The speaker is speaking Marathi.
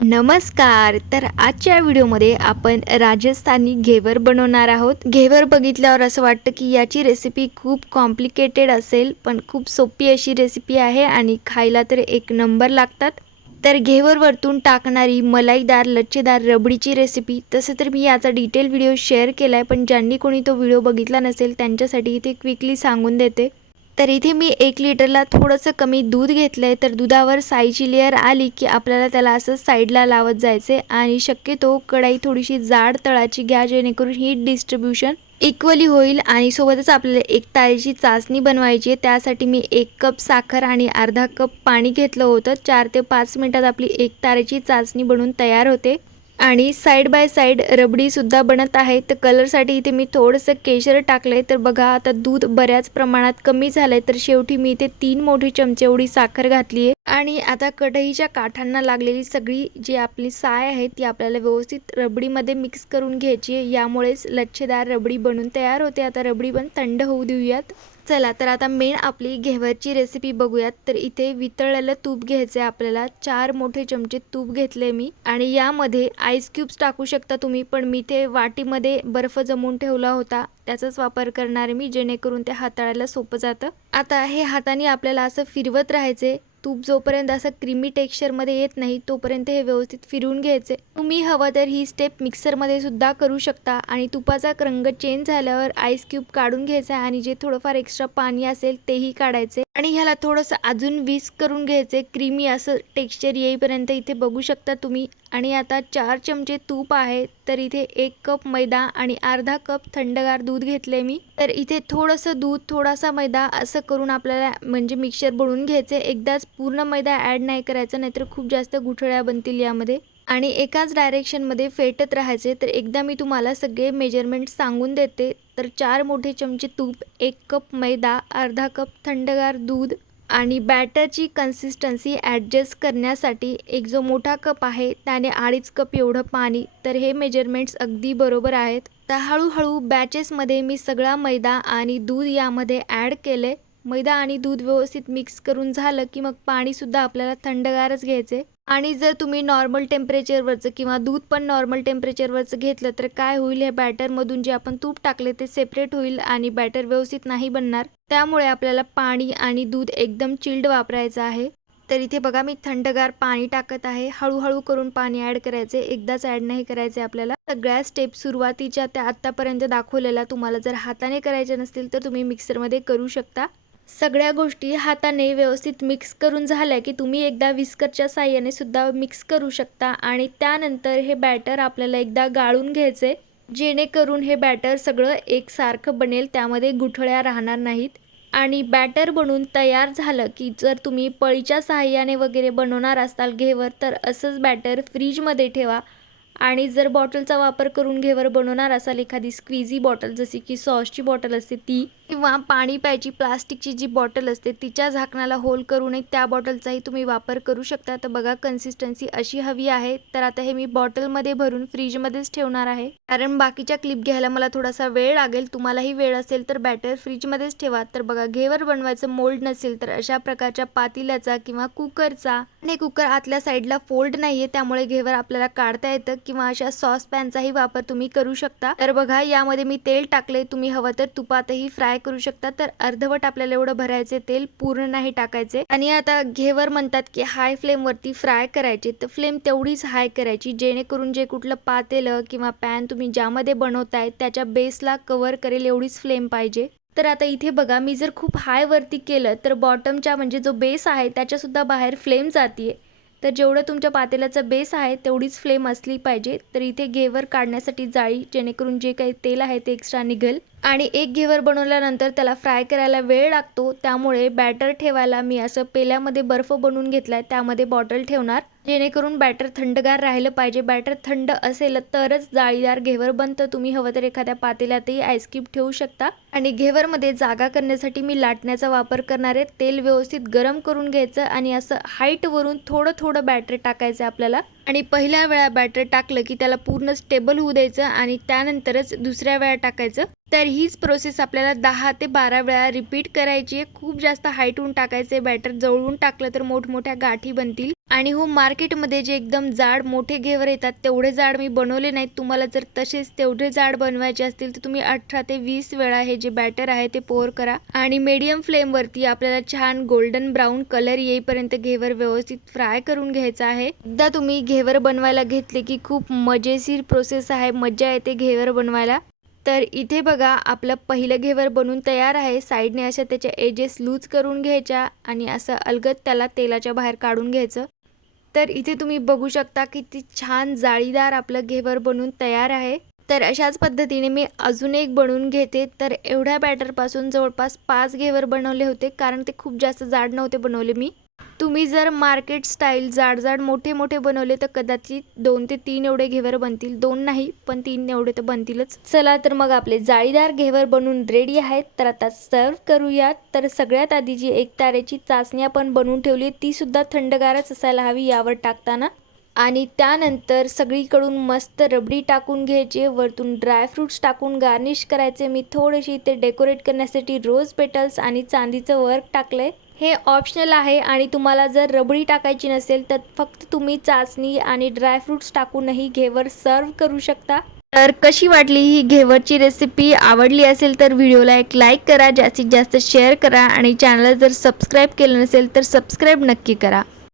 नमस्कार. तर आजच्या व्हिडिओमध्ये आपण राजस्थानी घेवर बनवणार आहोत. घेवर बघितल्यावर असं वाटतं की याची रेसिपी खूप कॉम्प्लिकेटेड असेल पण खूप सोपी अशी रेसिपी आहे आणि खायला तर एक नंबर लागतात. तर घेवर वरतून टाकणारी मलाईदार लच्छेदार रबडीची रेसिपी तसं तर मी याचा डिटेल व्हिडिओ शेअर केला आहे पण ज्यांनी कोणी तो व्हिडिओ बघितला नसेल त्यांच्यासाठी इथे क्विकली सांगून देते. तर इथे मी एक लिटरला थोडंसं कमी दूध घेतलं आहे तर दुधावर साईची लेअर आली की आपल्याला त्याला असं साईडला लावत जायचं आणि शक्यतो कढाई थोडीशी जाड तळाची घ्या जेणेकरून हीट डिस्ट्रीब्युशन इक्वली होईल आणि सोबतच आपल्याला एक तारेची चाचणी बनवायची आहे. त्यासाठी मी एक कप साखर आणि अर्धा कप पाणी घेतलं होतं. चार ते पाच मिनटात आपली एक तारेची चाचणी बनून तयार होते. आणि साईड बाय साईड रबडीसुद्धा बनत आहे. तर कलरसाठी इथे मी थोडंसं केशर टाकलं आहे तर बघा आता दूध बऱ्याच प्रमाणात कमी झालं आहे तर शेवटी मी इथे तीन मोठी चमचे एवढी साखर घातली आहे. आणि आता कढईच्या काठांना लागलेली सगळी जी आपली साय आहे ती आपल्याला व्यवस्थित रबडीमध्ये मिक्स करून घ्यायची आहे. यामुळेच लच्छेदार रबडी बनून तयार होते. आता रबडी पण थंड होऊ देऊयात. चला तर आता मेन आपली घेवरची रेसिपी बघूयात. तर इथे वितळलेलं तूप घ्यायचं आहे आपल्याला. चार मोठे चमचे तूप घेतले मी. आणि यामध्ये आईस क्यूब्स टाकू शकता तुम्ही पण मी ते वाटीमध्ये बर्फ जमवून ठेवला होता. त्याचाच वापर करणार आहे मी जेणेकरून ते हाताळायला सोपं जातं. आता हे हाताने आपल्याला असं फिरवत राहायचे तूप जोपर्यंत असं क्रीमी टेक्स्चरमध्ये येत नाही तोपर्यंत हे व्यवस्थित फिरवून घ्यायचे. तुम्ही हवं तर ही स्टेप मिक्सरमध्ये सुद्धा करू शकता आणि तुपाचा रंग चेंज झाल्यावर आईस क्यूब काढून घ्यायचा आणि जे थोडंफार एक्स्ट्रा पाणी असेल तेही काढायचे. आणि ह्याला थोडंसं अजून विस्क करून घ्यायचे क्रीमी असं टेक्स्चर येईपर्यंत इथे बघू शकता तुम्ही. आणि आता चार चमचे तूप आहे तर इथे एक कप मैदा आणि अर्धा कप थंडगार दूध घेतले मी. तर इथे थोडंसं दूध थोडासा मैदा असं करून आपल्याला म्हणजे मिक्सर बनवून घ्यायचे एकदाच पूर्ण मैदा ॲड नाही करायचा नाहीतर खूप जास्त गुठळ्या बनतील यामध्ये. आणि एकाच डायरेक्शनमध्ये फेटत राहायचे तर एकदा मी तुम्हाला सगळे मेजरमेंट सांगून देते. तर चार मोठे चमचे तूप एक कप मैदा अर्धा कप थंडगार दूध आणि बॅटरची कन्सिस्टन्सी ॲडजस्ट करण्यासाठी एक जो मोठा कप आहे त्याने अडीच कप एवढं पाणी. तर हे मेजरमेंट्स अगदी बरोबर आहेत. तर हळूहळू बॅचेसमध्ये मी सगळा मैदा आणि दूध यामध्ये ॲड केले. मैदा आणि दूध व्यवस्थित मिक्स करून झालं की मग पाणीसुद्धा आपल्याला थंडगारच घ्यायचे. आणि जर तुम्ही नॉर्मल टेम्परेचरवरचं किंवा दूध पण नॉर्मल टेम्परेचरवरचं घेतलं तर काय होईल? हे बॅटरमधून जे आपण तूप टाकले ते सेपरेट होईल आणि बॅटर व्यवस्थित नाही बनणार. त्यामुळे आपल्याला पाणी आणि दूध एकदम चिल्ड वापरायचं आहे. तर इथे बघा मी थंडगार पाणी टाकत आहे. हळूहळू करून पाणी ॲड करायचे. एकदाच ॲड नाही करायचे आपल्याला. सगळ्या स्टेप सुरुवातीच्या त्या आत्तापर्यंत दाखवलेल्या तुम्हाला जर हाताने करायच्या नसतील तर तुम्ही मिक्सरमध्ये करू शकता. सगळ्या गोष्टी हाताने व्यवस्थित मिक्स करून झाल्या की तुम्ही एकदा विस्करच्या साह्याने सुद्धा मिक्स करू शकता. आणि त्यानंतर हे बॅटर आपल्याला एकदा गाळून घ्यायचे जेणेकरून हे बॅटर सगळं एकसारखं बनेल त्यामध्ये गुठळ्या राहणार नाहीत. आणि बॅटर बनून तयार झालं की जर तुम्ही पळीच्या साहाय्याने वगैरे बनवणार असाल घेवर तर असंच बॅटर फ्रीजमध्ये ठेवा. आणि जर बॉटलचा वापर करून घेवर बनवणार असाल एखादी स्क्विझी बॉटल जशी की सॉसची बॉटल असते ती किंवा पाणी प्यायची प्लास्टिकची जी बॉटल असते तिच्या झाकणाला होल करूनही त्या बॉटलचाही तुम्ही वापर करू शकता. तर बघा कन्सिस्टन्सी अशी हवी आहे. तर आता हे मी बॉटलमध्ये भरून फ्रीजमध्येच ठेवणार आहे. कारण बाकीच्या क्लिप घ्यायला मला थोडासा वेळ लागेल तुम्हालाही वेळ असेल तर बॅटर फ्रीजमध्येच ठेवा. तर बघा घेवर बनवायचं मोल्ड नसेल तर अशा प्रकारच्या पातिल्याचा किंवा कुकरचा आणि कुकर आतल्या साईडला फोल्ड नाहीये त्यामुळे घेवर आपल्याला काढता येतं. किंवा अशा सॉस पॅनचाही वापर तुम्ही करू शकता. तर बघा यामध्ये मी तेल टाकले तुम्ही हवं तर तुपातही फ्राय करू शकता. तर अर्धवट आपल्याला एवढं भरायचे तेल पूर्ण नाही टाकायचे. आणि आता घेवर म्हणतात की हाय फ्लेम वरती फ्राय करायचे. तर फ्लेम तेवढीच हाय करायची जेणेकरून जे कुठलं पातेलं किंवा पॅन तुम्ही ज्यामध्ये बनवताय त्याच्या बेसला कव्हर करेल एवढीच फ्लेम पाहिजे. तर आता इथे बघा मी जर खूप हाय वरती केलं तर बॉटमच्या म्हणजे जो बेस आहे त्याच्यासुद्धा बाहेर फ्लेम जाते तर जेवढं तुमच्या पातेल्याचा बेस आहे तेवढीच फ्लेम असली पाहिजे. तर इथे घेवर काढण्यासाठी जाळी जेणेकरून जे काही तेल आहे ते एक्स्ट्रा निघेल. आणि एक घेवर बनवल्यानंतर त्याला फ्राय करायला वेळ लागतो त्यामुळे बॅटर ठेवायला मी असं पेल्यामध्ये बर्फ बनवून घेतलाय त्यामध्ये बॉटल ठेवणार. जेणेकरून बॅटर थंडगार राहिलं पाहिजे. बॅटर थंड असेल तरच जाळीदार घेवर बनतं. तुम्ही हवं तर एखाद्या पातेल्यातही आईस्क्यूब ठेवू शकता. आणि घेवरमध्ये जागा करण्यासाठी मी लाटण्याचा वापर करणार आहे. तेल व्यवस्थित गरम करून घ्यायचं आणि असं हाईटवरून थोडं थोडं बॅटर टाकायचं आहे आपल्याला. आणि पहिल्या वेळा बॅटर टाकलं की त्याला पूर्ण स्टेबल होऊ द्यायचं आणि त्यानंतरच दुसऱ्या वेळा टाकायचं. तर हीच प्रोसेस आपल्याला दहा ते बारा वेळा रिपीट करायची आहे. खूप जास्त हाईटहून टाकायचे बॅटर जवळून टाकलं तर मोठमोठ्या गाठी बनतील. आणि हो मार्केटमध्ये जे एकदम जाड मोठे घेवर येतात तेवढे जाड मी बनवले नाहीत. तुम्हाला जर तसेच तेवढे जाड बनवायचे असतील तर तुम्ही अठरा ते वीस वेळा हे जे बॅटर आहे ते पोर करा. आणि मीडियम फ्लेमवरती आपल्याला छान गोल्डन ब्राऊन कलर येईपर्यंत घेवर व्यवस्थित फ्राय करून घ्यायचा आहे. एकदा तुम्ही घे घेवर बनवायला घेतले की खूप मजेशीर प्रोसेस आहे मजा येते घेवर बनवायला. तर इथे बघा आपलं पहिलं घेवर बनून तयार आहे. साईडने अशा त्याच्या एजेस लूज करून घ्यायच्या आणि असं अलगद त्याला तेलाच्या बाहेर काढून घ्यायचं. तर इथे तुम्ही बघू शकता किती छान जाळीदार आपलं घेवर बनून तयार आहे. तर अशाच पद्धतीने मी अजून एक बनवून घेते. तर एवढ्या बॅटरपासून जवळपास पाच घेवर बनवले होते कारण ते खूप जास्त जाड नव्हते बनवले मी. तुम्ही जर मार्केट स्टाईल जाड जाड मोठे मोठे बनवले तर कदाचित दोन ते तीन एवढे घेवर बनतील. दोन नाही पण तीन एवढे तर बनतीलच. चला तर मग आपले जाळीदार घेवर बनवून रेडी आहेत. तर आता सर्व करूयात. तर सगळ्यात आधी जी एक तारेची चाचणी आपण बनवून ठेवली ती सुद्धा थंडगारच असायला हवी यावर टाकताना. आणि त्यानंतर सगळीकडून मस्त रबडी टाकून घ्यायचे वरतून ड्रायफ्रुट्स टाकून गार्निश करायचे. मी थोडेसे इथे डेकोरेट करण्यासाठी रोज पेटल्स आणि चांदीचं वर्क टाकलंय. हे ऑप्शनल आहे आणि तुम्हाला जर रबडी टाकायची नसेल तर फक्त तुम्ही चाचणी आणि ड्रायफ्रुट्स टाकूनही घेवर सर्व करू शकता. तर कशी वाटली ही घेवरची रेसिपी आवडली असेल तर व्हिडिओला एक लाईक करा जास्तीत जास्त शेअर करा आणि चॅनल जर सबस्क्राईब केलं नसेल तर सबस्क्राईब नक्की करा.